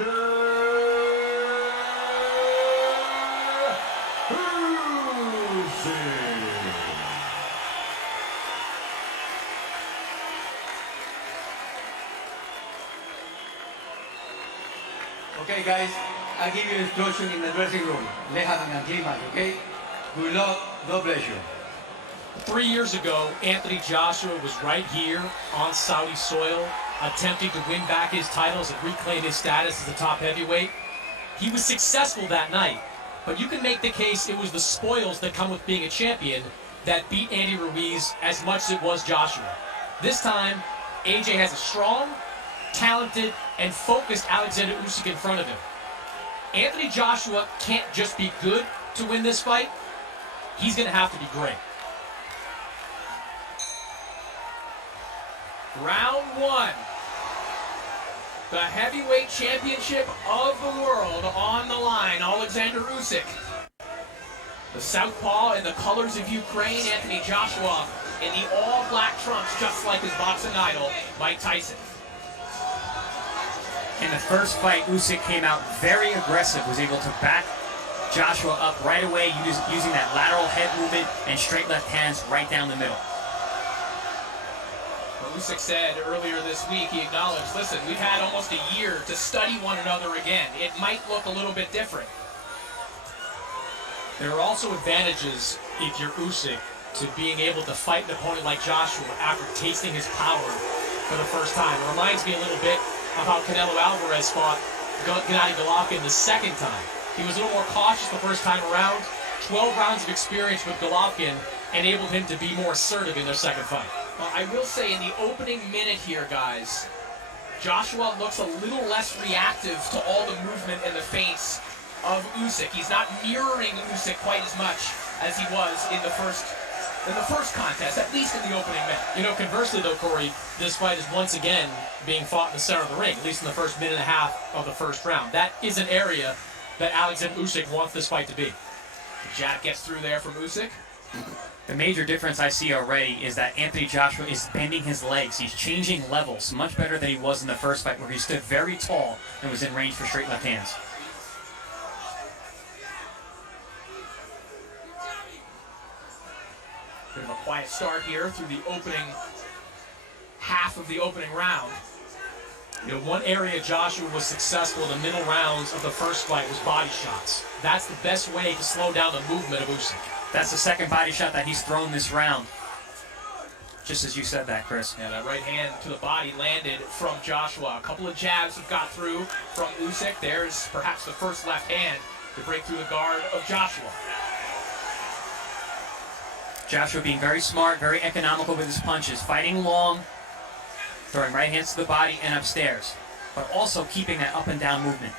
Okay, guys, I'll give you instruction in the dressing room. Lehan and clean, okay? Good luck, God bless you. 3 years ago, Anthony Joshua was right here on Saudi soil, attempting to win back his titles and reclaim his status as the top heavyweight. He was successful that night, but you can make the case it was the spoils that come with being a champion that beat Andy Ruiz as much as it was Joshua. This time, AJ has a strong, talented, and focused Alexander Usyk in front of him. Anthony Joshua can't just be good to win this fight. He's going to have to be great. Round one. The heavyweight championship of the world on the line. Alexander Usyk. The southpaw in the colors of Ukraine, Anthony Joshua in the all-black trunks, just like his boxing idol, Mike Tyson. In the first fight, Usyk came out very aggressive, was able to back Joshua up right away using that lateral head movement and straight left hands right down the middle. Well, Usyk said earlier this week, he acknowledged, listen, we've had almost a year to study one another again. It might look a little bit different. There are also advantages, if you're Usyk, to being able to fight an opponent like Joshua after tasting his power for the first time. It reminds me a little bit of how Canelo Alvarez fought Gennady Golovkin the second time. He was a little more cautious the first time around. 12 rounds of experience with Golovkin enabled him to be more assertive in their second fight. Well, I will say in the opening minute here, guys, Joshua looks a little less reactive to all the movement and the feints of Usyk. He's not mirroring Usyk quite as much as he was in the first contest, at least in the opening minute. You know, conversely though, Corey, this fight is once again being fought in the center of the ring, at least in the first minute and a half of the first round. That is an area that Alexander Usyk wants this fight to be. The jab gets through there from Usyk. The major difference I see already is that Anthony Joshua is bending his legs. He's changing levels much better than he was in the first fight, where he stood very tall and was in range for straight left hands. Bit of a quiet start here through the opening half of the opening round. You know, one area Joshua was successful in the middle rounds of the first fight was body shots. That's the best way to slow down the movement of Usyk. That's the second body shot that he's thrown this round. Just as you said that, Chris. Yeah, that right hand to the body landed from Joshua. A couple of jabs have got through from Usyk. There's perhaps the first left hand to break through the guard of Joshua. Joshua being very smart, very economical with his punches, fighting long, throwing right hands to the body and upstairs, but also keeping that up and down movement.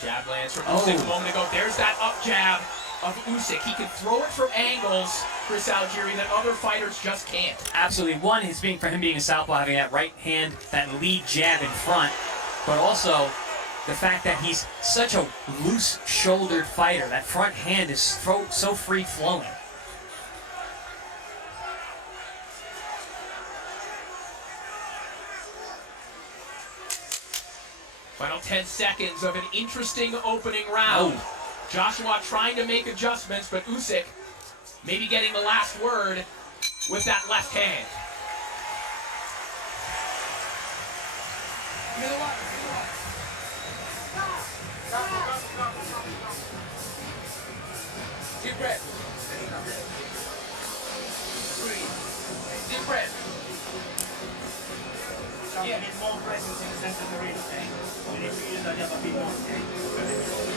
Jab lands from Usyk a moment ago. There's that up jab of Usyk. He can throw it from angles, Chris Algieri, that other fighters just can't. Absolutely. One is for him being a southpaw, having that right hand, that lead jab in front, but also the fact that he's such a loose-shouldered fighter. That front hand is so free-flowing. Final 10 seconds of an interesting opening round. Joshua trying to make adjustments, but Usyk maybe getting the last word with that left hand. Deep breath. Breathe. Deep breath. Yeah. Need more presence in the center of the ring, okay? We need to use that jab a bit more, okay?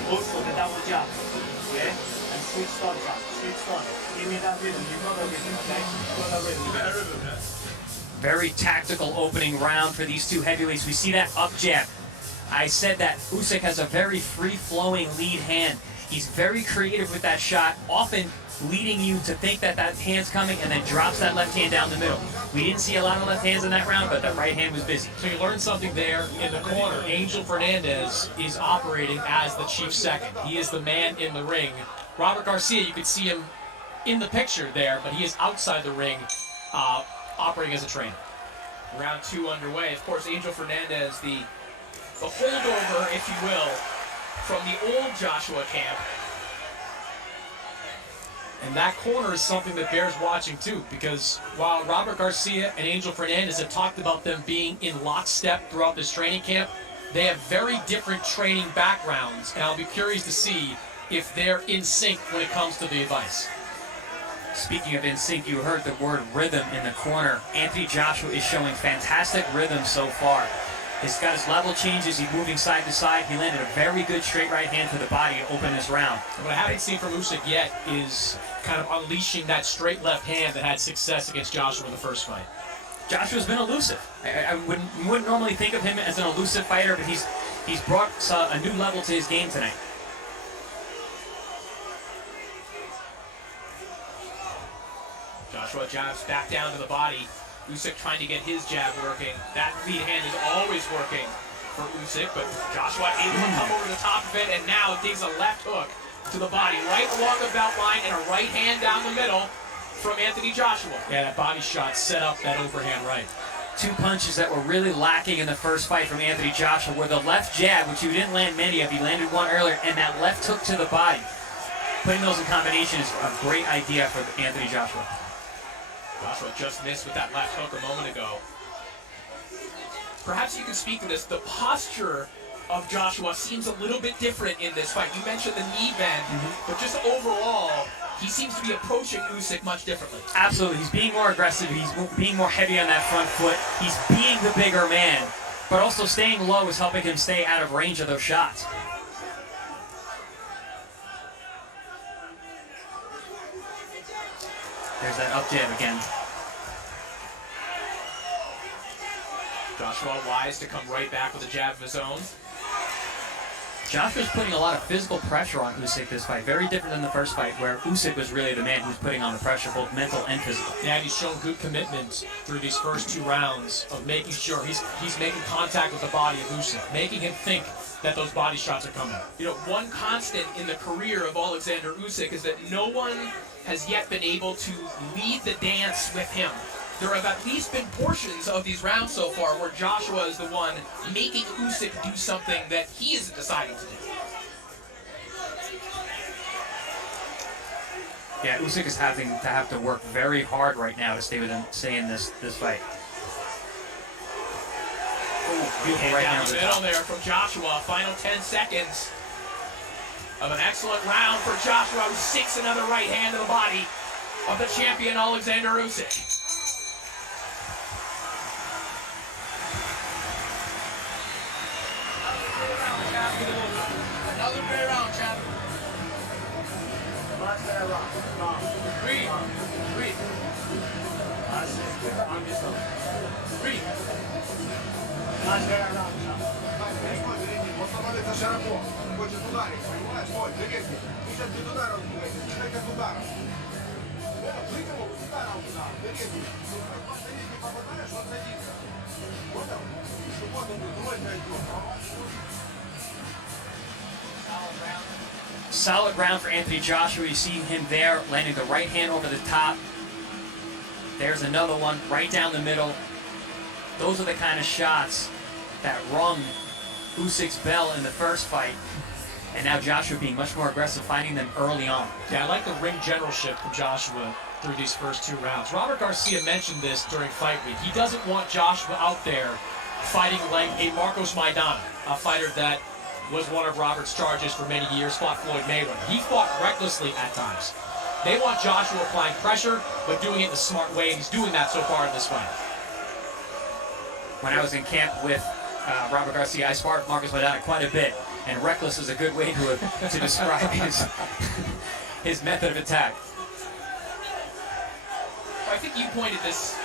Also the double jab, okay? And switch stance up, switch stance. Give me that rhythm, you got the rhythm, okay? You got the rhythm. You got the rhythm, yeah? Very tactical opening round for these two heavyweights. We see that up jab. I said that Usyk has a very free-flowing lead hand. He's very creative with that shot, often leading you to think that that hand's coming and then drops that left hand down the middle. We didn't see a lot of left hands in that round, but that right hand was busy. So you learned something there in the corner. Angel Fernandez is operating as the chief second. He is the man in the ring. Robert Garcia, you could see him in the picture there, but he is outside the ring operating as a trainer. Round two underway. Of course, Angel Fernandez, the the holdover, if you will, from the old Joshua camp. And that corner is something that bears watching too, because while Robert Garcia and Angel Fernandez have talked about them being in lockstep throughout this training camp, they have very different training backgrounds, and I'll be curious to see if they're in sync when it comes to the advice. Speaking of in sync, you heard the word rhythm in the corner. Anthony Joshua is showing fantastic rhythm so far. He's got his level changes, he's moving side to side. He landed a very good straight right hand to the body to open this round. What I haven't seen from Usyk yet is kind of unleashing that straight left hand that had success against Joshua in the first fight. Joshua's been elusive. I wouldn't normally think of him as an elusive fighter, but he's brought a new level to his game tonight. Joshua jabs back down to the body. Usyk trying to get his jab working. That lead hand is always working for Usyk, but Joshua able to come over the top of it, and now digs a left hook to the body, right along the belt line, and a right hand down the middle from Anthony Joshua. Yeah, that body shot set up that overhand right. Two punches that were really lacking in the first fight from Anthony Joshua were the left jab, which he didn't land many of. He landed one earlier, and that left hook to the body. Putting those in combination is a great idea for Anthony Joshua. Joshua just missed with that left hook a moment ago. Perhaps you can speak to this. The posture of Joshua seems a little bit different in this fight. You mentioned the knee bend, but just overall, he seems to be approaching Usyk much differently. Absolutely. He's being more aggressive. He's being more heavy on that front foot. He's being the bigger man, but also staying low is helping him stay out of range of those shots. There's that up jab again. Joshua wise to come right back with a jab of his own. Joshua's putting a lot of physical pressure on Usyk this fight. Very different than the first fight, where Usyk was really the man who's putting on the pressure, both mental and physical. Yeah, and he's shown good commitment through these first two rounds of making sure he's making contact with the body of Usyk, making him think that those body shots are coming. You know, one constant in the career of Alexander Usyk is that no one has yet been able to lead the dance with him. There have at least been portions of these rounds so far where Joshua is the one making Usyk do something that he isn't deciding to do. Yeah, Usyk is having to work very hard right now to stay in this fight. Oh, beautiful right down hand the middle there from Joshua. Final 10 seconds of an excellent round for Joshua, who sinks another right hand to the body of the champion Alexander Usyk. Another great round, champ. Breathe. Breathe. Breathe. широко, хочет ударить, понимаешь? Вот, берите. Вы сейчас без удара убегаете, бежите с ударом. Выкинул, с ударом туда, берите. Посадите, попадаешь, он садится. Вот он. Вот он, другой зайдет. Solid round for Anthony Joshua. You see him there, landing the right hand over the top. There's another one right down the middle. Those are the kind of shots that rung Usyk's bell in the first fight. And now Joshua being much more aggressive, finding them early on. Yeah, I like the ring generalship from Joshua through these first two rounds. Robert Garcia mentioned this during fight week. He doesn't want Joshua out there fighting like a Marcos Maidana, a fighter that was one of Robert's charges for many years, fought Floyd Mayweather. He fought recklessly at times. They want Joshua applying pressure, but doing it in a smart way, and he's doing that so far in this fight. When I was in camp with Robert Garcia, I sparred Marcos Maidana quite a bit, and reckless is a good way to describe his method of attack. I think you pointed this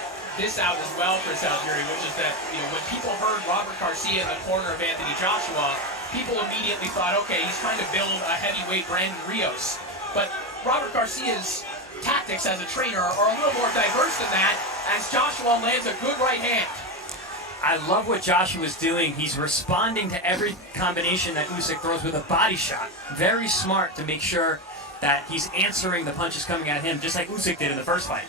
out as well, Chris Algieri, which is that, you know, when people heard Robert Garcia in the corner of Anthony Joshua, people immediately thought, okay, he's trying to build a heavyweight Brandon Rios. But Robert Garcia's tactics as a trainer are a little more diverse than that, as Joshua lands a good right hand. I love what Joshua is doing. He's responding to every combination that Usyk throws with a body shot. Very smart to make sure that he's answering the punches coming at him, just like Usyk did in the first fight.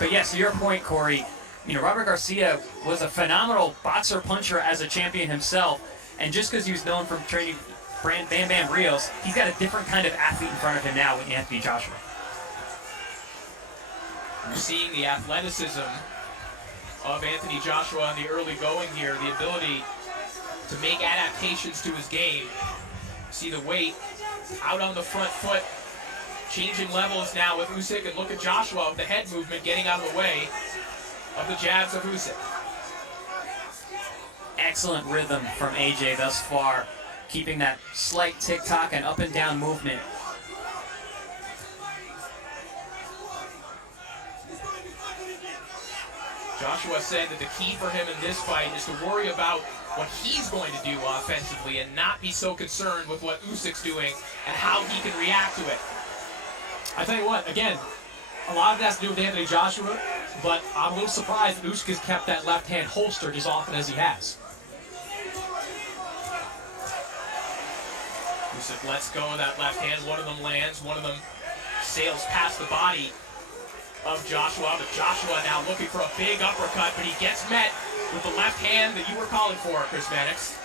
But yes, to your point, Corey, You know, Robert Garcia was a phenomenal boxer puncher as a champion himself, and just because he was known from training Bam Bam Rios, he's got a different kind of athlete in front of him now with Anthony Joshua. We're seeing the athleticism of Anthony Joshua in the early going here, the ability to make adaptations to his game. See the weight out on the front foot, changing levels now with Usyk, and look at Joshua with the head movement getting out of the way of the jabs of Usyk. Excellent rhythm from AJ thus far, keeping that slight tick-tock and up and down movement. Joshua said that the key for him in this fight is to worry about what he's going to do offensively and not be so concerned with what Usyk's doing and how he can react to it. I tell you what, again, a lot of it has to do with Anthony Joshua, but I'm a little surprised that Usyk has kept that left hand holstered as often as he has. Usyk lets go of that left hand. One of them lands, one of them sails past the body of Joshua, but Joshua now looking for a big uppercut, but he gets met with the left hand that you were calling for, Chris Mannix.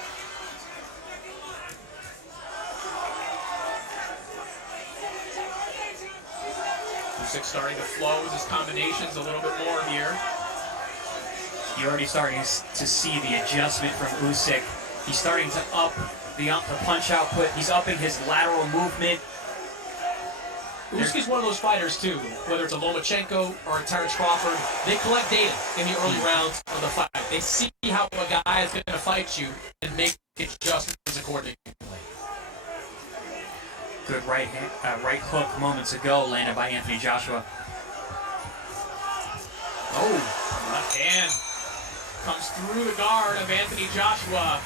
Usyk starting to flow with his combinations a little bit more here. You're already starting to see the adjustment from Usyk. He's starting to up the punch output. He's upping his lateral movement. Usyk's one of those fighters, too, whether it's a Lomachenko or a Terrence Crawford. They collect data in the early rounds of the fight. They see how a guy is going to fight you and make adjustments accordingly. Good right hook moments ago landed by Anthony Joshua. Oh, left hand comes through the guard of Anthony Joshua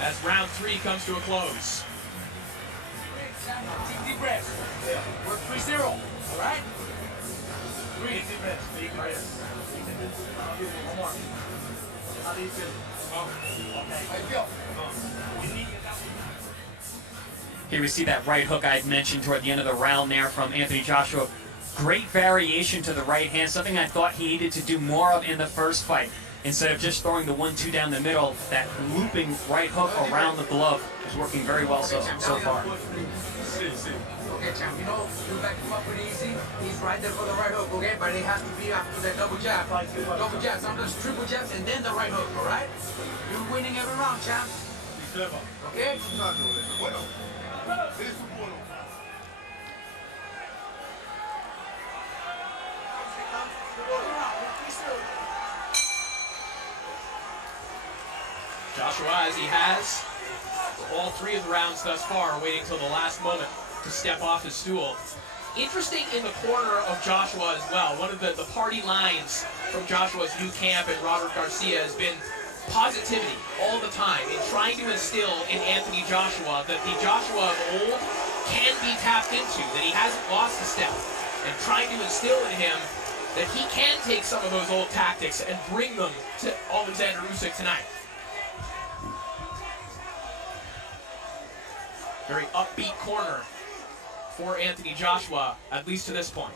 as round 3 comes to a close. Deep breaths. We're 3-0, all right? 3 deep breaths. Deep breaths. One more. How do you feel? Okay. I feel. You need to get that one. Here we see that right hook I had mentioned toward the end of the round there from Anthony Joshua. Great variation to the right hand, something I thought he needed to do more of in the first fight. Instead of just throwing the 1-2 down the middle, that looping right hook around the glove is working very well so far. Okay, champ, you know, you back him up pretty easy. He's right there for the right hook, okay? But it has to be after that double jab. Double jab, sometimes triple jabs, and then the right hook, all right? You're winning every round, champ. Okay? Bueno. Eres un bueno. Joshua, as he has for all 3 of the rounds thus far, waiting till the last moment to step off his stool. Interesting in the corner of Joshua as well. One of the party lines from Joshua's new camp and Robert Garcia has been positivity all the time in trying to instill in Anthony Joshua that the Joshua of old can be tapped into, that he hasn't lost a step, and trying to instill in him that he can take some of those old tactics and bring them to Alexander Usyk tonight. Very upbeat corner for Anthony Joshua, at least to this point.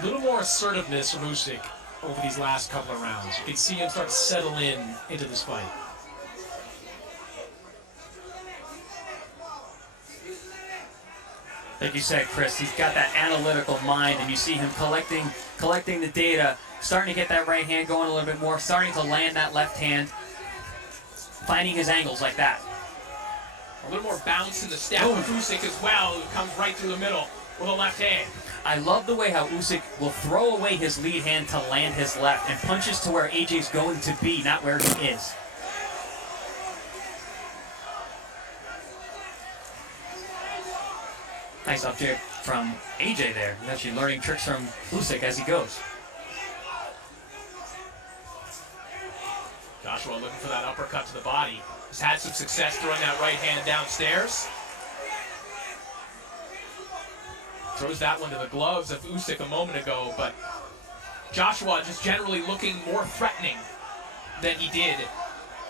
A little more assertiveness from Usyk over these last couple of rounds. You can see him start to settle into this fight. Like you said, Chris, he's got that analytical mind, and you see him collecting the data, starting to get that right hand going a little bit more, starting to land that left hand, finding his angles like that. A little more bounce in the step of Usyk as well, who comes right through the middle with a left hand. I love the way how Usyk will throw away his lead hand to land his left and punches to where AJ's going to be, not where he is. Nice up jab from AJ there. He's actually learning tricks from Usyk as he goes. Joshua looking for that uppercut to the body. He's had some success throwing that right hand downstairs. Throws that one to the gloves of Usyk a moment ago, but Joshua just generally looking more threatening than he did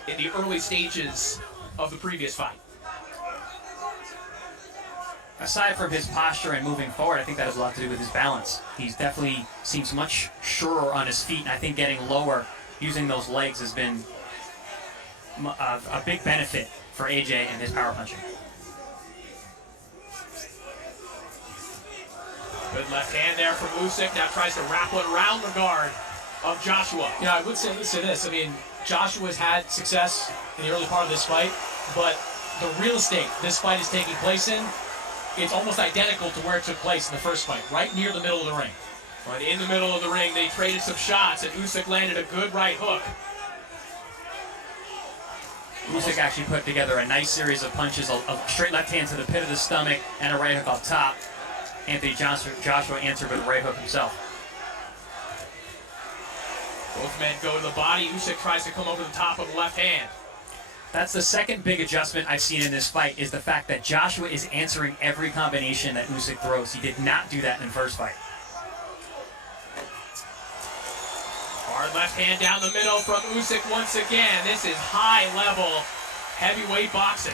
in the early stages of the previous fight. aside from his posture and moving forward, I think that has a lot to do with his balance. He's definitely seems much surer on his feet, and I think getting lower, using those legs has been a big benefit for AJ and his power punching. Good left hand there from Usyk. Now tries to wrap one around the guard of Joshua. You know, I would say this. I mean, Joshua's had success in the early part of this fight, but the real estate this fight is taking place in, it's almost identical to where it took place in the first fight, right near the middle of the ring. But in the middle of the ring, they traded some shots, and Usyk landed a good right hook. Usyk actually put together a nice series of punches, a straight left hand to the pit of the stomach, and a right hook up top. Anthony Joshua answered with a right hook himself. Both men go to the body. Usyk tries to come over the top of the left hand. That's the second big adjustment I've seen in this fight, is the fact that Joshua is answering every combination that Usyk throws. He did not do that in the first fight. Hard left hand down the middle from Usyk once again. This is high-level heavyweight boxing.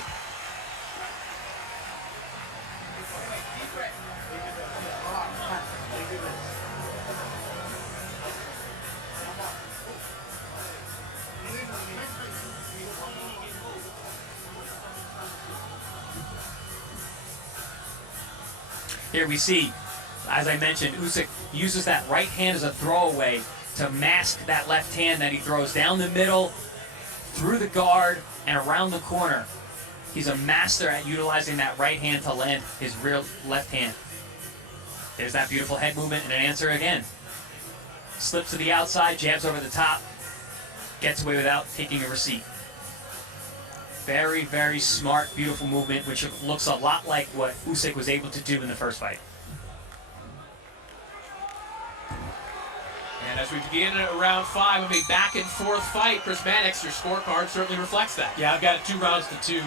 Here we see, as I mentioned, Usyk uses that right hand as a throwaway to mask that left hand that he throws down the middle, through the guard, and around the corner. He's a master at utilizing that right hand to land his real left hand. There's that beautiful head movement and an answer again. Slips to the outside, jabs over the top, gets away without taking a receipt. Very, very smart, beautiful movement, which looks a lot like what Usyk was able to do in the first fight. And as we begin round 5 of a back-and-forth fight, Chris Mannix, your scorecard certainly reflects that. Yeah, I've got it 2 rounds to 2,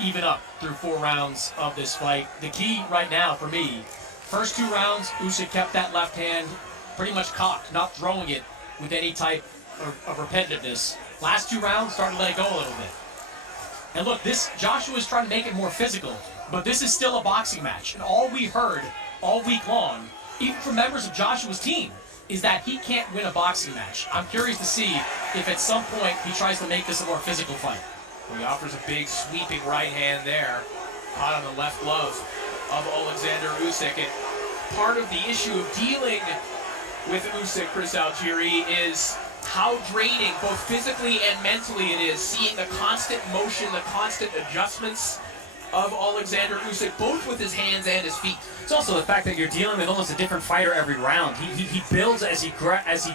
even up through 4 rounds of this fight. The key right now for me, first 2 rounds, Usyk kept that left hand pretty much cocked, not throwing it with any type of repetitiveness. Last 2 rounds, started to let it go a little bit. And look, Joshua is trying to make it more physical, but this is still a boxing match. And all we heard all week long, even from members of Joshua's team, is that he can't win a boxing match. I'm curious to see if at some point he tries to make this a more physical fight. Well, he offers a big sweeping right hand there, caught on the left glove of Alexander Usyk. And part of the issue of dealing with Usyk, Chris Algieri, is how draining, both physically and mentally, it is, seeing the constant motion, the constant adjustments of Alexander Usyk, both with his hands and his feet. It's also the fact that you're dealing with almost a different fighter every round. He builds as he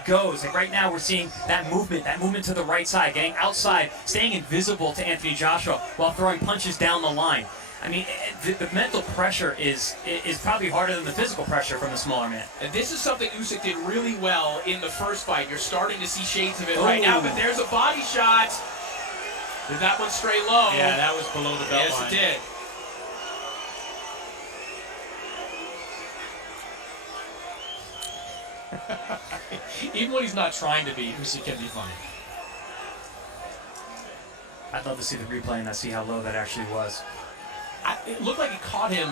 goes. Like right now, we're seeing that movement to the right side, getting outside, staying invisible to Anthony Joshua while throwing punches down the line. I mean, the mental pressure is probably harder than the physical pressure from the smaller man. And this is something Usyk did really well in the first fight. You're starting to see shades of it right now, but there's a body shot. Did that one stray low? Yeah, that was below the belt line. Yes, it did. Even when he's not trying to be, Usyk can be funny. I'd love to see the replay and see how low that actually was. It looked like it caught him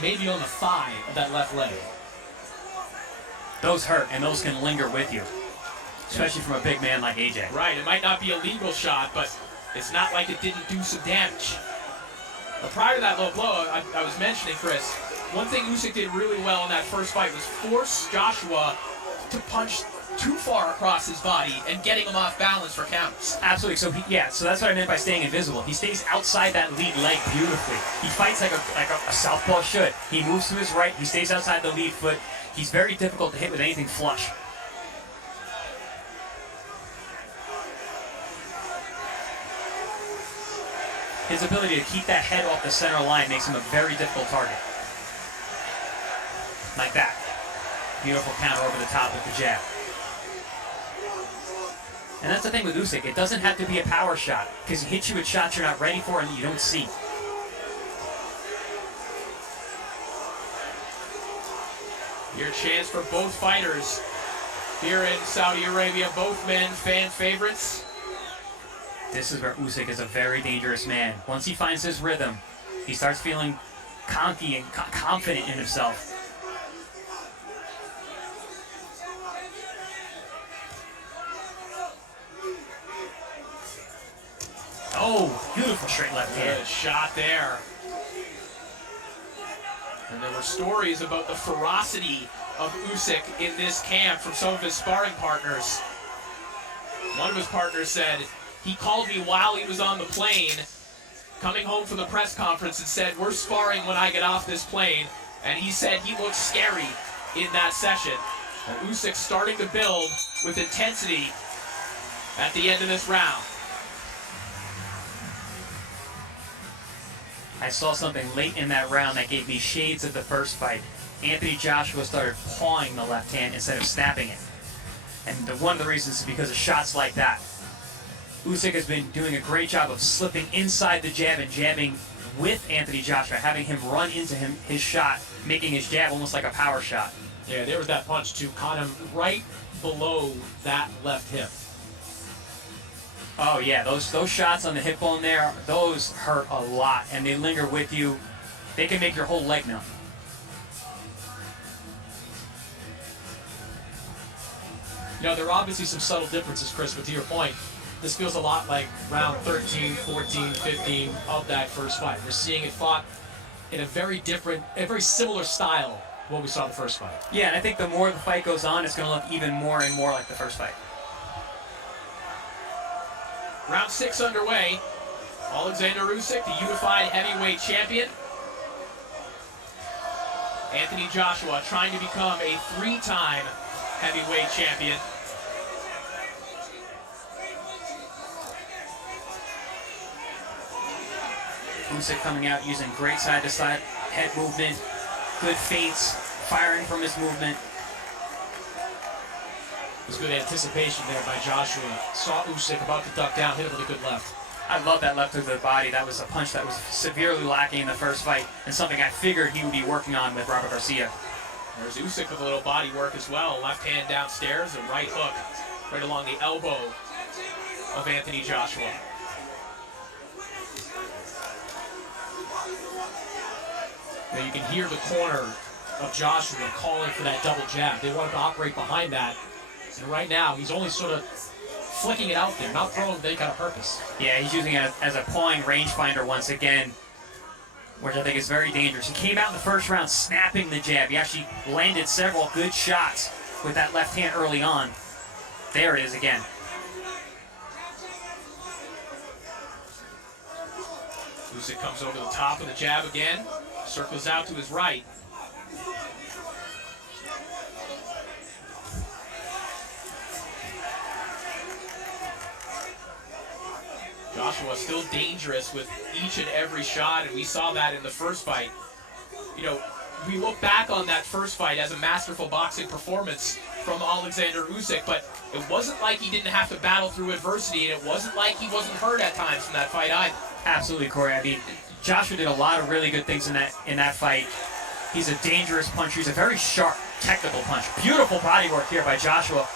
maybe on the thigh of that left leg. Those hurt, and those can linger with you, especially from a big man like AJ. Right, it might not be a legal shot, but it's not like it didn't do some damage. But prior to that low blow, I was mentioning, Chris, one thing Usyk did really well in that first fight was force Joshua to punch too far across his body and getting him off balance for counters. Absolutely. So so that's what I meant by staying invisible. He stays outside that lead leg beautifully. He fights like a southpaw should. He moves to his right. He stays outside the lead foot. He's very difficult to hit with anything flush. His ability to keep that head off the center line makes him a very difficult target. Like that. Beautiful counter over the top with the jab. And that's the thing with Usyk. It doesn't have to be a power shot, because he hits you with shots you're not ready for and that you don't see. Your chance for both fighters here in Saudi Arabia. Both men fan favorites. This is where Usyk is a very dangerous man. Once he finds his rhythm, he starts feeling cocky and confident in himself. Oh, beautiful straight left hand. Good shot there. And there were stories about the ferocity of Usyk in this camp from some of his sparring partners. One of his partners said, he called me while he was on the plane, coming home from the press conference, and said, we're sparring when I get off this plane. And he said he looked scary in that session. And Usyk starting to build with intensity at the end of this round. I saw something late in that round that gave me shades of the first fight. Anthony Joshua started pawing the left hand instead of snapping it. And one of the reasons is because of shots like that. Usyk has been doing a great job of slipping inside the jab and jabbing with Anthony Joshua, having him run into his shot, making his jab almost like a power shot. Yeah, there was that punch too, caught him right below that left hip. Oh yeah, those shots on the hip bone there, those hurt a lot, and they linger with you. They can make your whole leg numb. You know, there are obviously some subtle differences, Chris, but to your point, this feels a lot like round 13, 14, 15 of that first fight. We're seeing it fought in a very similar style to what we saw in the first fight. Yeah, and I think the more the fight goes on, it's going to look even more and more like the first fight. Round 6 underway. Alexander Usyk, the unified heavyweight champion. Anthony Joshua trying to become a 3-time heavyweight champion. Usyk coming out using great side-to-side head movement, good feints, firing from his movement. It was good anticipation there by Joshua. Saw Usyk about to duck down, hit him with a good left. I love that left hook to the body. That was a punch that was severely lacking in the first fight, and something I figured he would be working on with Robert Garcia. There's Usyk with a little body work as well. Left hand downstairs, a right hook right along the elbow of Anthony Joshua. Now you can hear the corner of Joshua calling for that double jab. They wanted to operate behind that. And right now, he's only sort of flicking it out there, not throwing with any kind of purpose. Yeah, he's using it as a pawing rangefinder once again, which I think is very dangerous. He came out in the first round snapping the jab. He actually landed several good shots with that left hand early on. There it is again. Usyk comes over the top of the jab again, circles out to his right. Joshua still dangerous with each and every shot, and we saw that in the first fight. You know, we look back on that first fight as a masterful boxing performance from Alexander Usyk, but it wasn't like he didn't have to battle through adversity, and it wasn't like he wasn't hurt at times in that fight either. Absolutely, Corey. I mean, Joshua did a lot of really good things in that fight. He's a dangerous puncher. He's a very sharp, technical puncher. Beautiful body work here by Joshua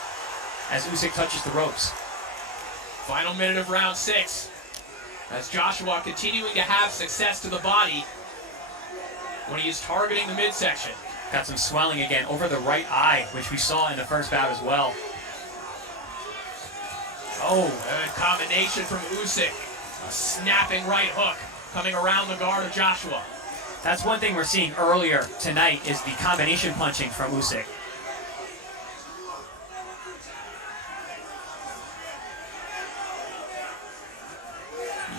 as Usyk touches the ropes. Final minute of round 6. As Joshua continuing to have success to the body when he is targeting the midsection. Got some swelling again over the right eye, which we saw in the first bout as well. Oh, good combination from Usyk. A snapping right hook coming around the guard of Joshua. That's one thing we're seeing earlier tonight is the combination punching from Usyk.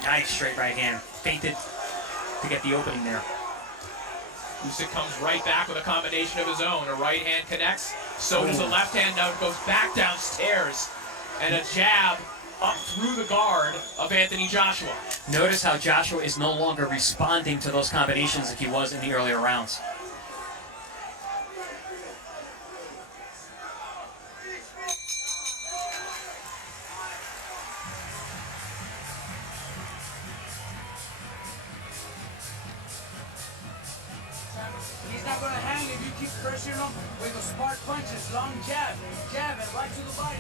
Nice straight right hand. Feinted to get the opening there. Usyk comes right back with a combination of his own. A right hand connects, so does a left hand. Now it goes back downstairs. And a jab up through the guard of Anthony Joshua. Notice how Joshua is no longer responding to those combinations like he was in the earlier rounds. He's not going to hang if you keep pressuring him with the smart punches, long jab, and right to the body.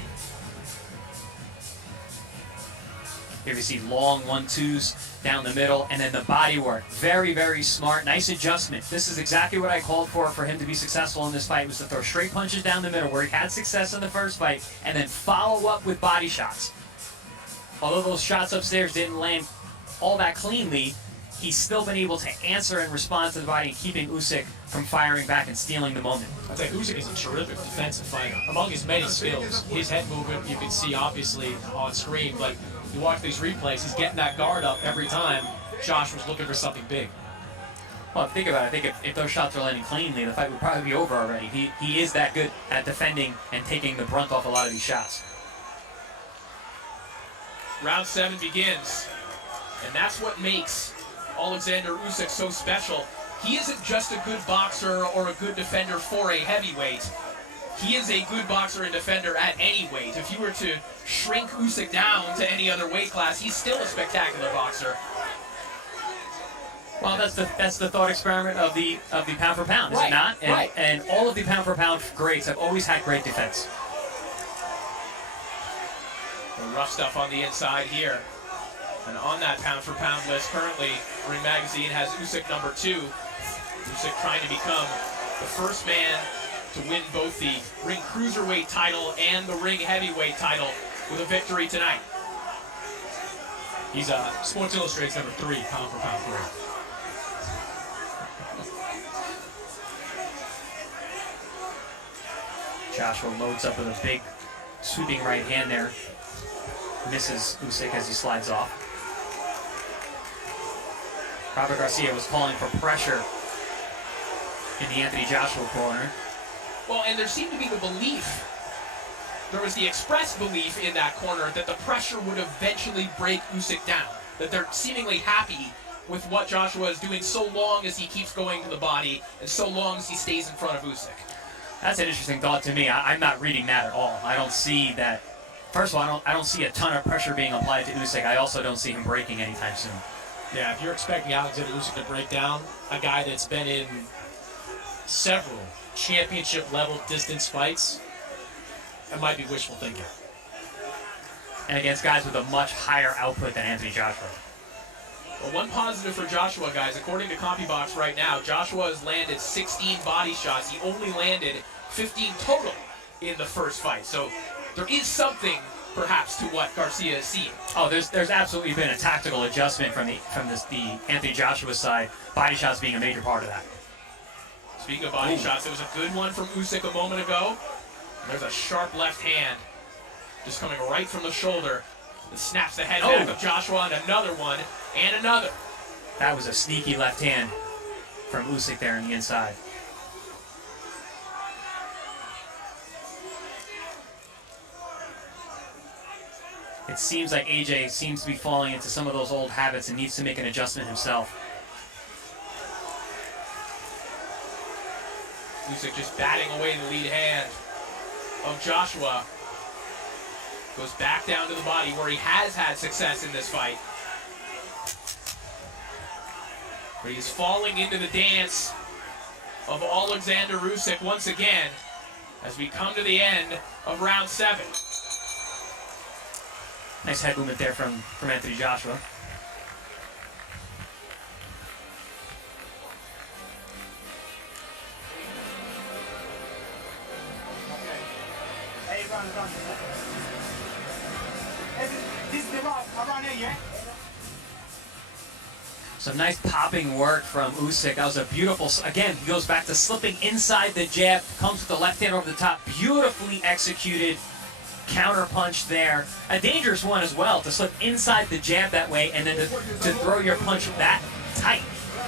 Here we see long 1-2s down the middle, and then the body work. Very, very smart. Nice adjustment. This is exactly what I called for him to be successful in this fight, was to throw straight punches down the middle where he had success in the first fight, and then follow up with body shots. Although those shots upstairs didn't land all that cleanly, he's still been able to answer and respond to the body, keeping Usyk from firing back and stealing the moment. I'd say Usyk is a terrific defensive fighter. Among his many skills, his head movement you can see obviously on screen, but you watch these replays, he's getting that guard up every time Josh was looking for something big. Well, think about it. I think if those shots are landing cleanly, the fight would probably be over already. He is that good at defending and taking the brunt off a lot of these shots. Round 7 begins, and that's what makes Alexander Usyk so special. He isn't just a good boxer or a good defender for a heavyweight. He is a good boxer and defender at any weight. If you were to shrink Usyk down to any other weight class, he's still a spectacular boxer. Well, that's the thought experiment of the pound for pound, is Right, it not? And, right. and all of the pound for pound greats have always had great defense. The rough stuff on the inside here. And on that pound for pound list currently, Ring Magazine has Usyk number 2. Usyk trying to become the first man to win both the Ring Cruiserweight title and the Ring Heavyweight title with a victory tonight. He's Sports Illustrated's number 3 pound for pound great. Joshua loads up with a big sweeping right hand there. Misses Usyk as he slides off. Robert Garcia was calling for pressure in the Anthony Joshua corner. Well, and there seemed to be the belief, there was the expressed belief in that corner that the pressure would eventually break Usyk down. That they're seemingly happy with what Joshua is doing so long as he keeps going to the body and so long as he stays in front of Usyk. That's an interesting thought to me. I'm not reading that at all. I don't see that. First of all, I don't see a ton of pressure being applied to Usyk. I also don't see him breaking anytime soon. Yeah, if you're expecting Alexander Usyk to break down, a guy that's been in several championship-level distance fights, that might be wishful thinking. And against guys with a much higher output than Anthony Joshua. Well, one positive for Joshua, guys, according to CompuBox right now, Joshua has landed 16 body shots. He only landed 15 total in the first fight. So there is something, perhaps, to what Garcia is seeing. Oh, there's absolutely been a tactical adjustment from the Anthony Joshua side. Body shots being a major part of that. Speaking of body shots, there was a good one from Usyk a moment ago. There's a sharp left hand just coming right from the shoulder. It snaps the head back of Joshua, and another one, and another. That was a sneaky left hand from Usyk there on the inside. It seems like AJ seems to be falling into some of those old habits and needs to make an adjustment himself. Usyk just batting away the lead hand of Joshua. Goes back down to the body where he has had success in this fight. But he's falling into the dance of Alexander Usyk once again as we come to the end of round 7. Nice head movement there from Anthony Joshua. Hey, run. This is the rock around here, yeah? Some nice popping work from Usyk. That was a beautiful, again, he goes back to slipping inside the jab, comes with the left hand over the top. Beautifully executed counter punch there. A dangerous one as well, to slip inside the jab that way and then to throw your punch that tight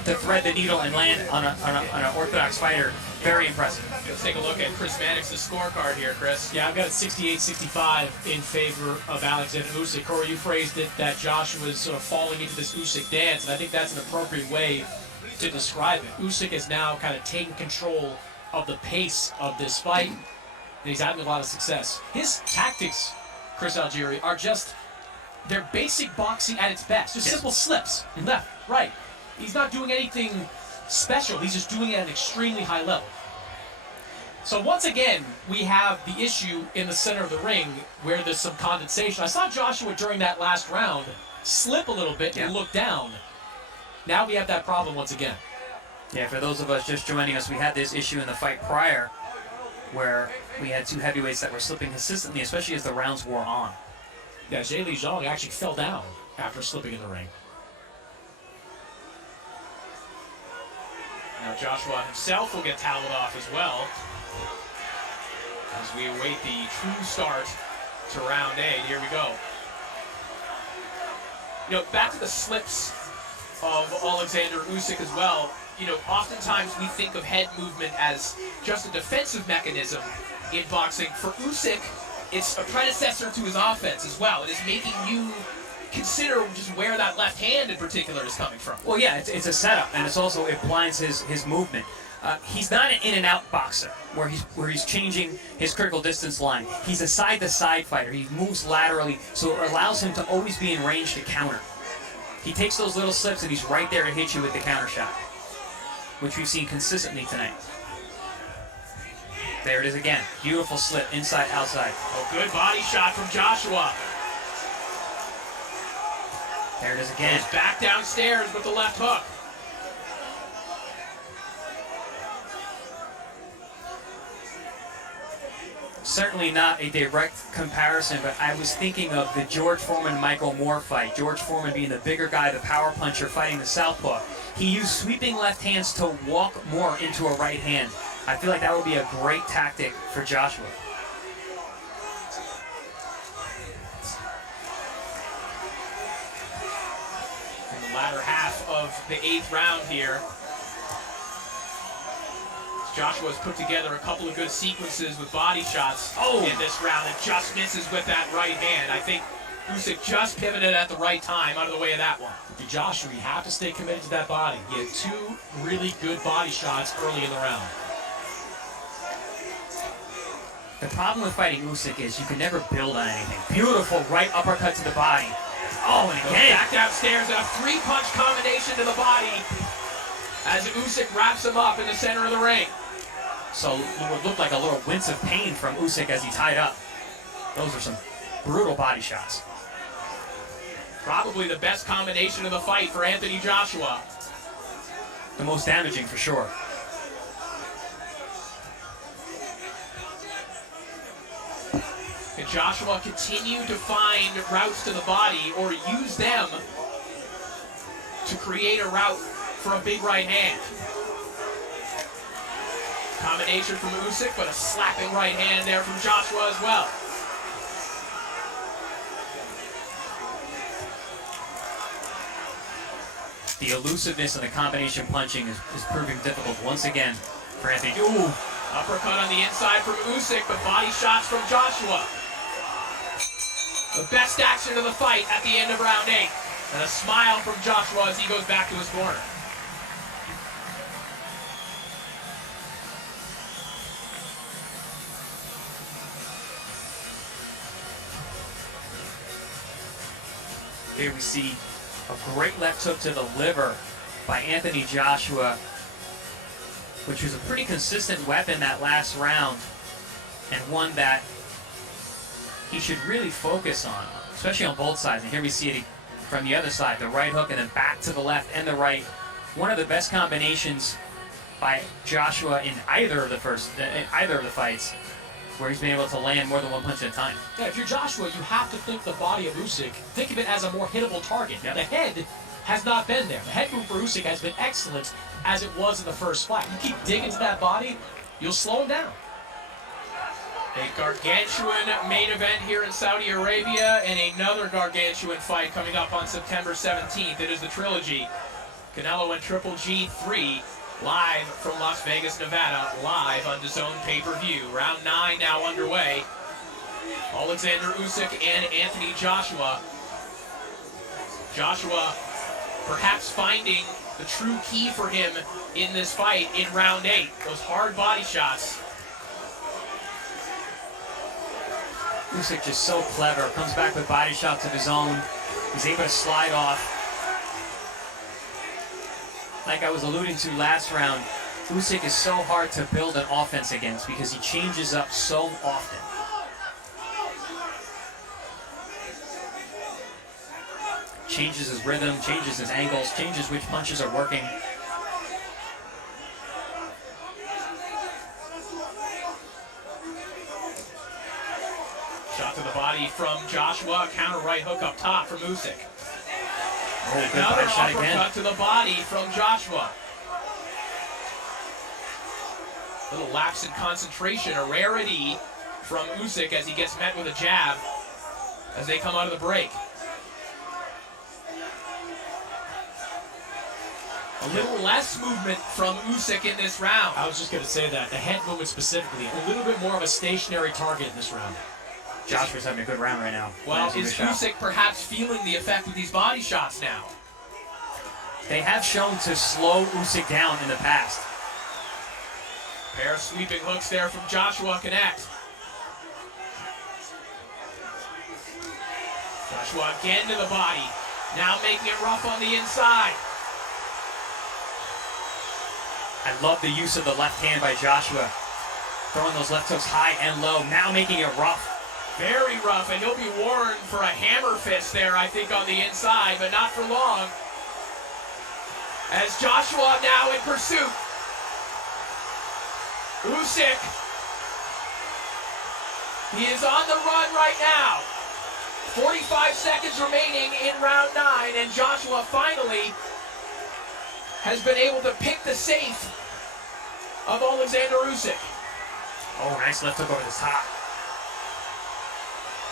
to thread the needle and land on an orthodox fighter. Very impressive. Let's take a look at Chris Mannix's scorecard here, Chris. Yeah, I've got it 68-65 in favor of Alexander Usyk. Corey, you phrased it that Joshua was sort of falling into this Usyk dance, and I think that's an appropriate way to describe it. Usyk has now kind of taken control of the pace of this fight, and he's having a lot of success. His tactics, Chris Algieri, are just, they're basic boxing at its best. Just simple slips, left, right. He's not doing anything special. He's just doing it at an extremely high level. So once again, we have the issue in the center of the ring where there's some condensation. I saw Joshua during that last round slip a little bit and look down. Now we have that problem once again. Yeah, for those of us just joining us, we had this issue in the fight prior where we had two heavyweights that were slipping consistently, especially as the rounds wore on. Yeah, Zhang Zhang actually fell down after slipping in the ring. Now Joshua himself will get toweled off as well as we await the true start to round 8. Here we go. You know, back to the slips of Alexander Usyk as well. You know, oftentimes we think of head movement as just a defensive mechanism in boxing. For Usyk, it's a predecessor to his offense as well. It is making you consider just where that left hand in particular is coming from. Well, yeah, it's a setup, and it's also, it blinds his movement. He's not an in-and-out boxer where he's changing his critical distance line. He's a side-to-side fighter. He moves laterally, so it allows him to always be in range to counter. He takes those little slips, and he's right there to hit you with the counter shot, which we've seen consistently tonight. There it is again. Beautiful slip, inside, outside. Oh, good body shot from Joshua. There it is again. Goes back downstairs with the left hook. Certainly not a direct comparison, but I was thinking of the George Foreman-Michael Moore fight. George Foreman being the bigger guy, the power puncher, fighting the southpaw. He used sweeping left hands to walk Moore into a right hand. I feel like that would be a great tactic for Joshua. In the latter half of the 8th round here, Joshua's put together a couple of good sequences with body shots in this round and just misses with that right hand. I think Usyk just pivoted at the right time out of the way of that one. For Joshua, you have to stay committed to that body. He had 2 really good body shots early in the round. The problem with fighting Usyk is you can never build on anything. Beautiful right uppercut to the body. Oh, and again. Back downstairs, and a 3-punch combination to the body as Usyk wraps him up in the center of the ring. So it would look like a little wince of pain from Usyk as he tied up. Those are some brutal body shots. Probably the best combination of the fight for Anthony Joshua. The most damaging for sure. Can Joshua continue to find routes to the body or use them to create a route for a big right hand? Combination from Usyk, but a slapping right hand there from Joshua as well. The elusiveness and the combination punching is proving difficult once again for Anthony. Ooh. Uppercut on the inside from Usyk, but body shots from Joshua. The best action of the fight at the end of round 8. And a smile from Joshua as he goes back to his corner. Here we see a great left hook to the liver by Anthony Joshua, which was a pretty consistent weapon that last round, and one that he should really focus on, especially on both sides. And here we see it from the other side, the right hook and then back to the left and the right. One of the best combinations by Joshua in either of the fights, where he's been able to land more than one punch at a time. Yeah, if you're Joshua, you have to think the body of Usyk, think of it as a more hittable target. Yep. The head has not been there. The head move for Usyk has been excellent as it was in the first fight. You keep digging to that body, you'll slow him down. A gargantuan main event here in Saudi Arabia and another gargantuan fight coming up on September 17th. It is the trilogy. Canelo and Triple G 3 live from Las Vegas, Nevada, live on DAZN pay-per-view. Round 9 now underway. Alexander Usyk and Anthony Joshua. Joshua perhaps finding the true key for him in this fight in round 8. Those hard body shots. Usyk just so clever, comes back with body shots of his own. He's able to slide off. Like I was alluding to last round, Usyk is so hard to build an offense against because he changes up so often. changes his rhythm, changes his angles, changes which punches are working. Shot to the body from Joshua. Counter right hook up top from Usyk. Oh, good Another body shot again. uppercut to the body from Joshua. Little lapse in concentration, a rarity from Usyk as he gets met with a jab as they come out of the break. A little less movement from Usyk in this round. I was just going to say that. The head movement specifically, a little bit more of a stationary target in this round. Joshua's having a good round right now. Well, Lands a is good shot. Usyk perhaps feeling the effect of these body shots now? They have shown to slow Usyk down in the past. Pair of sweeping hooks there from Joshua connect. Joshua again to the body. Now making it rough on the inside. I love the use of the left hand by Joshua. Throwing those left hooks high and low, now making it rough. Very rough, and he'll be warned for a hammer fist there, I think, on the inside, but not for long. As Joshua now in pursuit. Usyk. He is on the run right now. 45 seconds remaining in round 9, and Joshua finally has been able to pick the safe of Alexander Usyk. Oh, nice left hook over the top.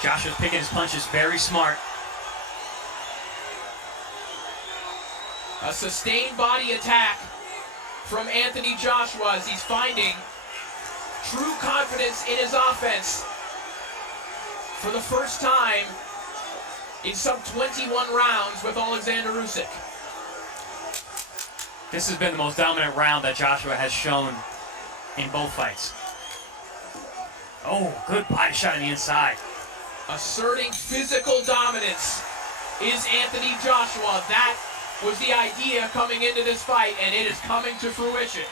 Joshua's picking his punches very smart. A sustained body attack from Anthony Joshua as he's finding true confidence in his offense for the first time in some 21 rounds with Alexander Usyk. This has been the most dominant round that Joshua has shown in both fights. Oh, good body shot on the inside. Asserting physical dominance is Anthony Joshua. That was the idea coming into this fight, and it is coming to fruition.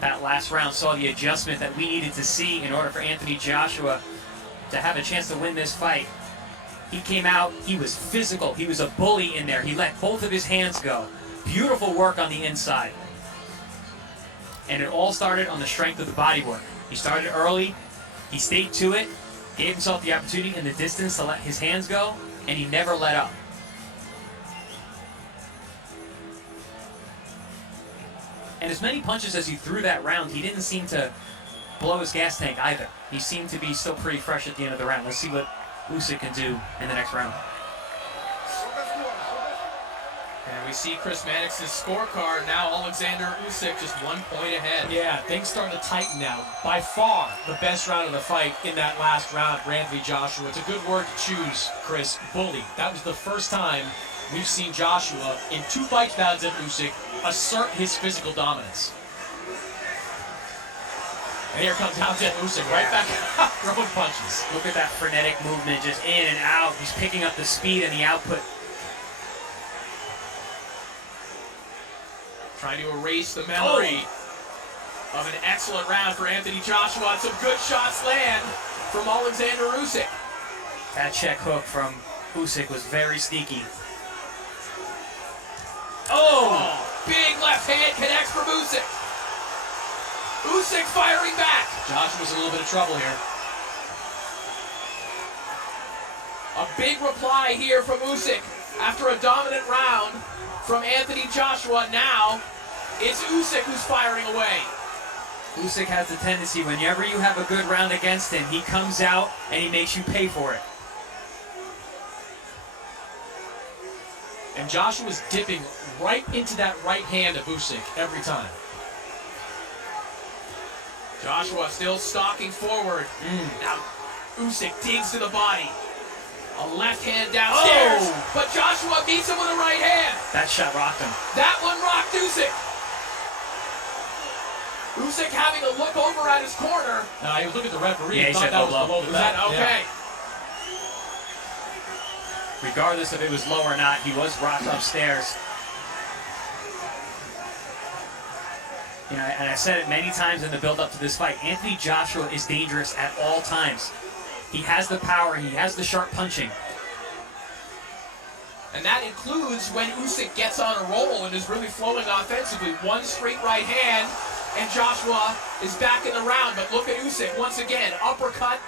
That last round saw the adjustment that we needed to see in order for Anthony Joshua to have a chance to win this fight. He came out, he was physical, he was a bully in there. He let both of his hands go. Beautiful work on the inside. And it all started on the strength of the body work. He started early, he stayed to it, gave himself the opportunity in the distance to let his hands go, and he never let up. And as many punches as he threw that round, he didn't seem to blow his gas tank either. He seemed to be still pretty fresh at the end of the round. Let's see what Usyk can do in the next round. And we see Chris Mannix's scorecard now. Alexander Usyk just 1 point ahead. Yeah, things starting to tighten now. By far, the best round of the fight in that last round for Anthony Joshua. It's a good word to choose, Chris. Bully. That was the first time we've seen Joshua in 2 fights now against Usyk assert his physical dominance. And here comes Alexander Usyk right back throwing punches. Look at that frenetic movement, just in and out. He's picking up the speed and the output. Trying to erase the memory of an excellent round for Anthony Joshua. And some good shots land from Alexander Usyk. That check hook from Usyk was very sneaky. Oh! Big left hand connects from Usyk. Usyk firing back. Joshua's in a little bit of trouble here. A big reply here from Usyk after a dominant round from Anthony Joshua. Now it's Usyk who's firing away. Usyk has the tendency, whenever you have a good round against him, he comes out and he makes you pay for it. And Joshua's dipping right into that right hand of Usyk every time. Joshua still stalking forward. Now Usyk digs to the body. A left hand downstairs, but Joshua beats him with a right hand. That shot rocked him. That one rocked Usyk. Usyk having a look over at his corner. He was looking at the referee. Yeah, he Thought said that was low. below the Was that belt. okay? Yeah. Regardless if it was low or not, he was rocked upstairs. You know, and I said it many times in the build-up to this fight. Anthony Joshua is dangerous at all times. He has the power. He has the sharp punching. And that includes when Usyk gets on a roll and is really flowing offensively. One straight right hand, and Joshua is back in the round. But look at Usyk once again, uppercut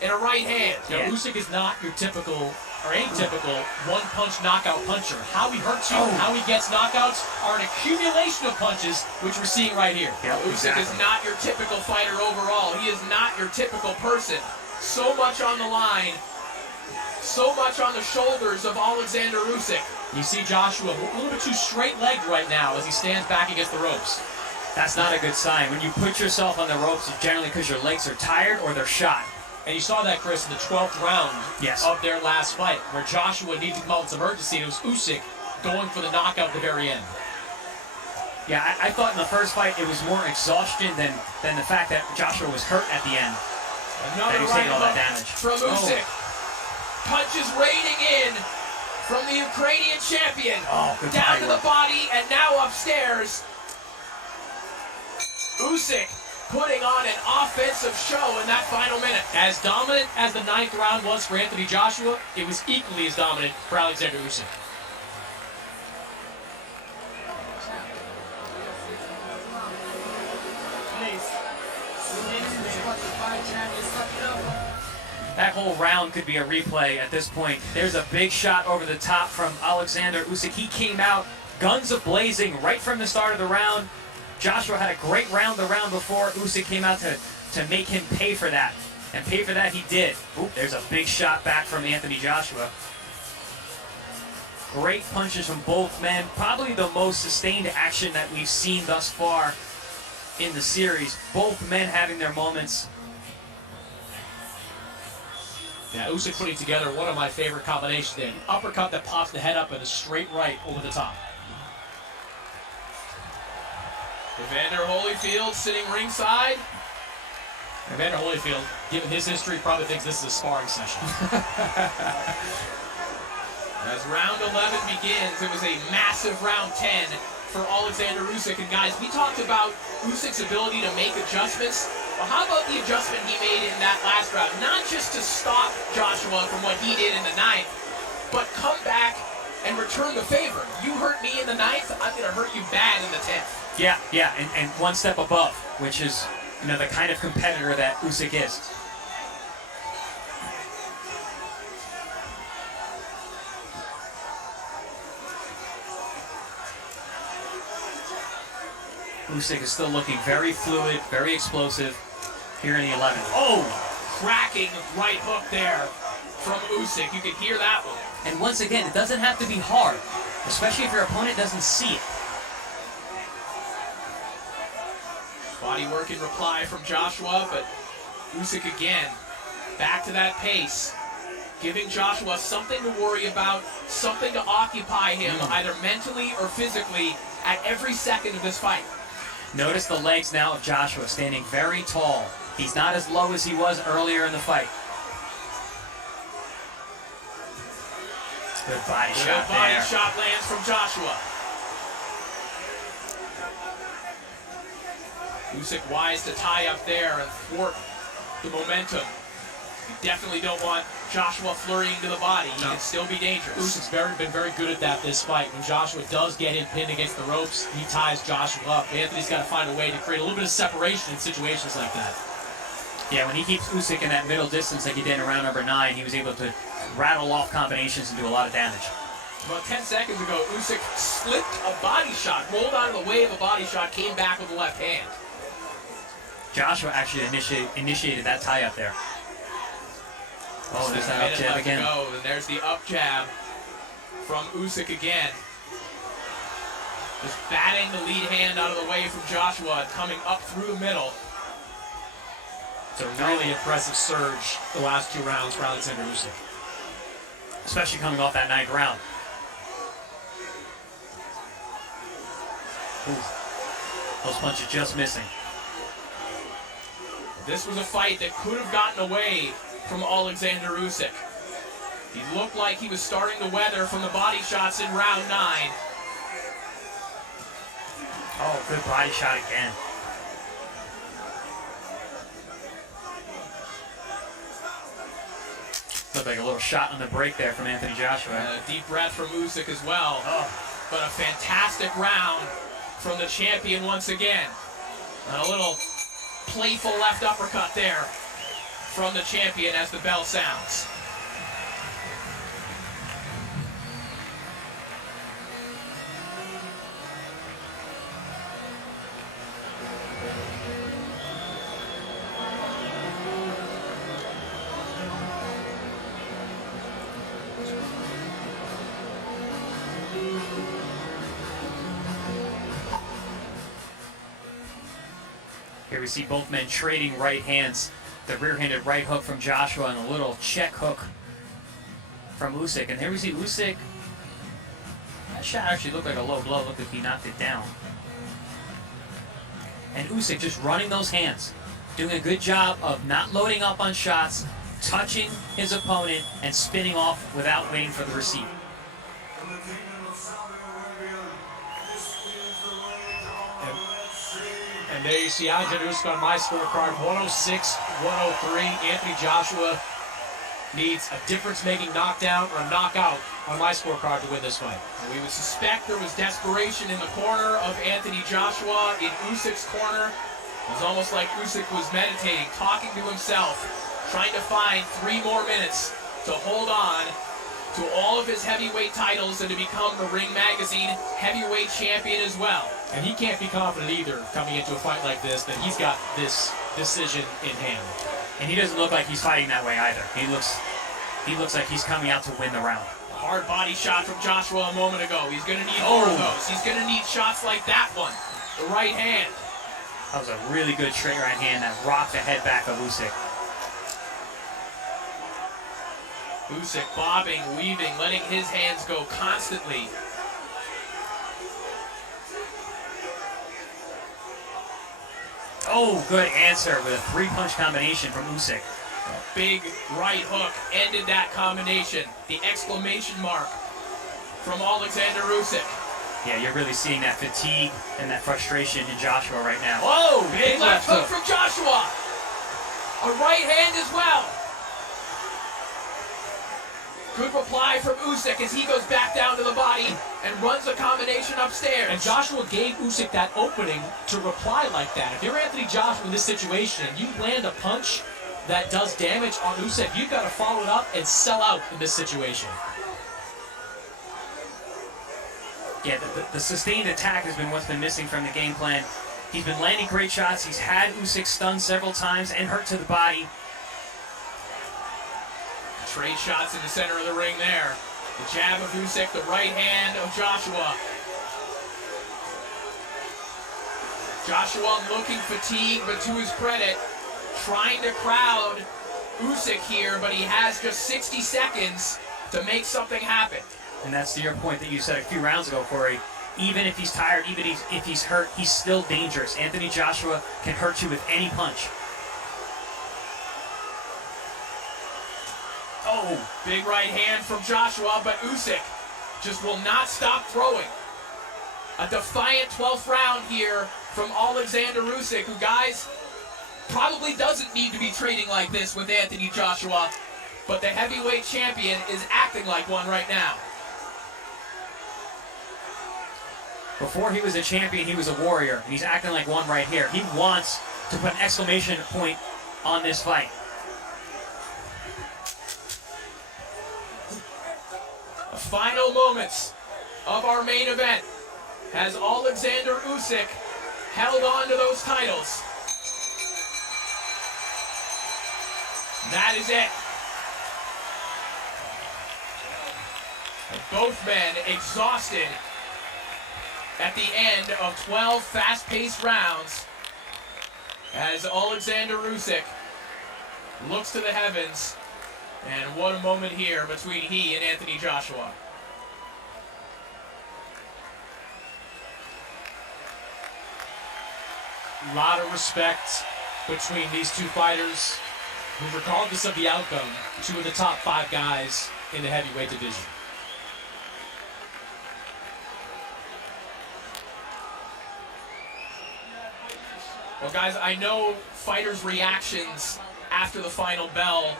and a right hand. Yeah, Usyk is not your typical or atypical one-punch knockout puncher. How he hurts you, how he gets knockouts are an accumulation of punches, which we're seeing right here. Yeah, Usyk is not your typical fighter overall. He is not your typical person. So much on the line. So much on the shoulders of Alexander Usyk. You see Joshua a little bit too straight-legged right now as he stands back against the ropes. That's not a good sign. When you put yourself on the ropes, it's generally because your legs are tired or they're shot. And you saw that, Chris, in the 12th round of their last fight, where Joshua needed to come out with some urgency, and it was Usyk going for the knockout at the very end. Yeah, I thought in the first fight it was more exhaustion than the fact that Joshua was hurt at the end. Another That he was taking all that damage. from Usyk. Punches raining in from the Ukrainian champion. Good Down body to the work. body and now upstairs. Usyk putting on an offensive show in that final minute. As dominant as the 9th round was for Anthony Joshua, it was equally as dominant for Alexander Usyk. That whole round could be a replay at this point. There's a big shot over the top from Alexander Usyk. He came out guns a-blazing right from the start of the round. Joshua had a great round the round before. Usyk came out to make him pay for that. And pay for that he did. Oop, there's a big shot back from Anthony Joshua. Great punches from both men. Probably the most sustained action that we've seen thus far in the series. Both men having their moments. Yeah, Usyk putting together one of my favorite combinations there. An uppercut that pops the head up and a straight right over the top. Evander Holyfield sitting ringside. Evander Holyfield, given his history, probably thinks this is a sparring session. As round 11 begins, it was a massive round 10 for Alexander Usyk. And guys, we talked about Usyk's ability to make adjustments. Well, how about the adjustment he made in that last round? Not just to stop Joshua from what he did in the 9th, but come back and return the favor. You hurt me in the 9th, I'm going to hurt you bad in the 10th. Yeah, and one step above, which is, you know, the kind of competitor that Usyk is. Usyk is still looking very fluid, very explosive here in the 11th. Oh, cracking right hook there from Usyk. You can hear that one. And once again, it doesn't have to be hard, especially if your opponent doesn't see it. Body work in reply from Joshua, but Usyk again, back to that pace, giving Joshua something to worry about, something to occupy him, either mentally or physically, at every second of this fight. Notice the legs now of Joshua standing very tall. He's not as low as he was earlier in the fight. Good body shot Good body there. shot lands from Joshua. Usyk wise to tie up there and thwart the momentum. You definitely don't want Joshua flurrying to the body. He can still be dangerous. Usyk's been very good at that this fight. When Joshua does get him pinned against the ropes, he ties Joshua up. Anthony's got to find a way to create a little bit of separation in situations like that. Yeah, when he keeps Usyk in that middle distance like he did in round number 9, he was able to rattle off combinations and do a lot of damage. About 10 seconds ago, Usyk slipped a body shot, rolled out of the way of a body shot, came back with the left hand. Joshua actually initiated that tie-up there. Oh, there's that up jab again. Go. And there's the up jab from Usyk again. Just batting the lead hand out of the way from Joshua, coming up through the middle. It's a really impressive surge the last 2 rounds for Alexander Usyk. Especially coming off that 9th round. Ooh. Those punches just missing. This was a fight that could have gotten away from Alexander Usyk. He looked like he was starting to weather from the body shots in round 9. Oh, good body shot again. Looked like a little shot on the break there from Anthony Joshua. A deep breath from Usyk as well. But a fantastic round from the champion once again. And a little playful left uppercut there from the champion as the bell sounds. Here we see both men trading right hands. The rear-handed right hook from Joshua and a little check hook from Usyk. And here we see Usyk. That shot actually looked like a low blow. Looked like he knocked it down. And Usyk just running those hands. Doing a good job of not loading up on shots, touching his opponent, and spinning off without waiting for the receipt. And there you see Usyk on my scorecard, 106-103. Anthony Joshua needs a difference-making knockdown or a knockout on my scorecard to win this fight. And we would suspect there was desperation in the corner of Anthony Joshua. In Usyk's corner, it was almost like Usyk was meditating, talking to himself, trying to find 3 more minutes to hold on to all of his heavyweight titles and to become the Ring Magazine heavyweight champion as well. And he can't be confident either coming into a fight like this that he's got this decision in hand. And he doesn't look like he's fighting that way either. He looks like he's coming out to win the round. Hard body shot from Joshua a moment ago. He's going to need more of those. He's going to need shots like that one. The right hand. That was a really good straight right hand that rocked the head back of Usyk. Usyk bobbing, weaving, letting his hands go constantly. Oh, good answer with a 3-punch combination from Usyk. Big right hook ended that combination. The exclamation mark from Alexander Usyk. Yeah, you're really seeing that fatigue and that frustration in Joshua right now. Whoa, big left hook from Joshua. A right hand as well. Good reply from Usyk as he goes back down to the body and runs a combination upstairs. And Joshua gave Usyk that opening to reply like that. If you're Anthony Joshua in this situation and you land a punch that does damage on Usyk, you've got to follow it up and sell out in this situation. Yeah, the sustained attack has been what's been missing from the game plan. He's been landing great shots. He's had Usyk stunned several times and hurt to the body. Trade shots in the center of the ring there. The jab of Usyk, the right hand of Joshua. Joshua looking fatigued, but to his credit, trying to crowd Usyk here, but he has just 60 seconds to make something happen. And that's to your point that you said a few rounds ago, Corey. Even if he's tired, even if he's hurt, he's still dangerous. Anthony Joshua can hurt you with any punch. Oh, big right hand from Joshua, but Usyk just will not stop throwing. A defiant 12th round here from Alexander Usyk, who, guys, probably doesn't need to be trading like this with Anthony Joshua, but the heavyweight champion is acting like one right now. Before he was a champion, he was a warrior, and he's acting like one right here. He wants to put an exclamation point on this fight. Final moments of our main event as Alexander Usyk held on to those titles. That is it. Both men exhausted at the end of 12 fast-paced rounds as Alexander Usyk looks to the heavens. And what a moment here between he and Anthony Joshua. A lot of respect between these two fighters, who, regardless of the outcome, 2 of the top 5 guys in the heavyweight division. Well, guys, I know fighters' reactions after the final bell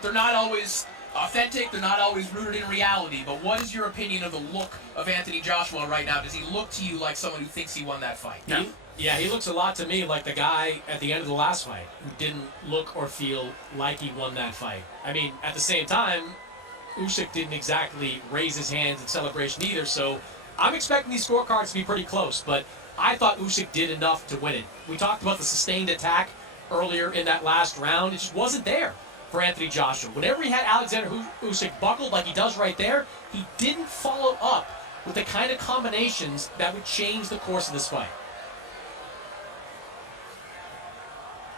they're not always authentic, they're not always rooted in reality, but what is your opinion of the look of Anthony Joshua right now? Does he look to you like someone who thinks he won that fight? No. He looks a lot to me like the guy at the end of the last fight who didn't look or feel like he won that fight. I mean, at the same time, Usyk didn't exactly raise his hands in celebration either, so I'm expecting these scorecards to be pretty close, but I thought Usyk did enough to win it. We talked about the sustained attack earlier in that last round. It just wasn't there for Anthony Joshua. Whenever he had Alexander Usyk buckled like he does right there, he didn't follow up with the kind of combinations that would change the course of this fight.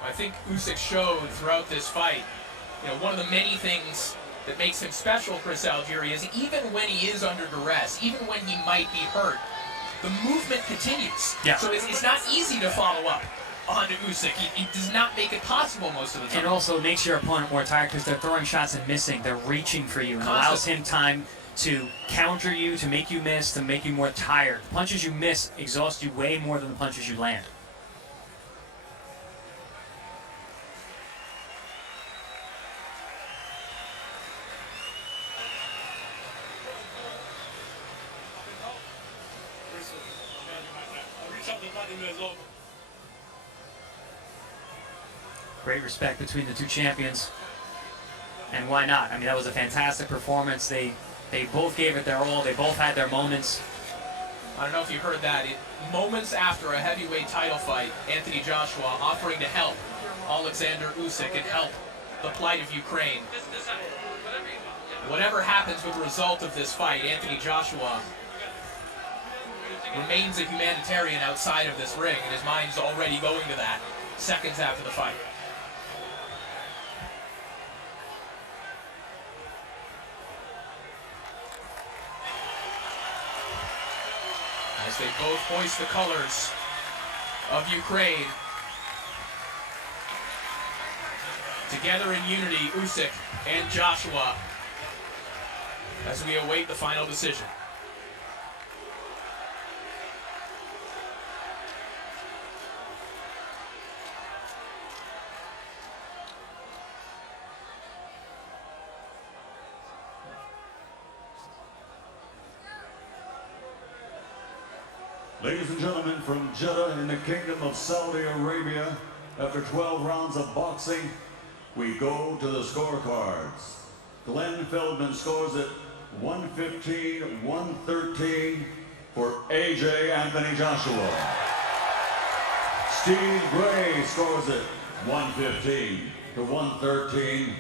I think Usyk showed throughout this fight, one of the many things that makes him special, Chris Algieri, is even when he is under duress, even when he might be hurt, the movement continues. Yeah. So it's not easy to follow up on Usyk. He does not make it possible most of the time. It also makes your opponent more tired because they're throwing shots and missing. They're reaching for you and allows him time to counter you, to make you miss, to make you more tired. The punches you miss exhaust you way more than the punches you land. Great respect between the two champions. And why not? I mean, that was a fantastic performance. They both gave it their all. They both had their moments. I don't know if you heard that. Moments after a heavyweight title fight, Anthony Joshua offering to help Alexander Usyk and help the plight of Ukraine. Whatever happens with the result of this fight, Anthony Joshua remains a humanitarian outside of this ring, and his mind's already going to that seconds after the fight. As they both hoist the colors of Ukraine. Together in unity, Usyk and Joshua, as we await the final decision. Ladies and gentlemen, from Jeddah in the Kingdom of Saudi Arabia, after 12 rounds of boxing, we go to the scorecards. Glenn Feldman scores at 115-113 for AJ Anthony Joshua. Steve Gray scores at 115-113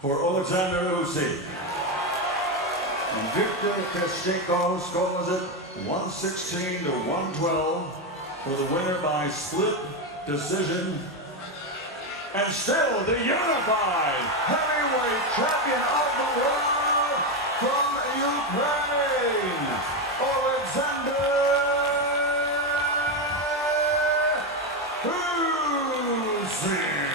for Alexander Usyk. And Victor Pacheco scores it 116-112 for the winner by split decision. And still the unified heavyweight champion of the world from Ukraine, Alexander Usyk.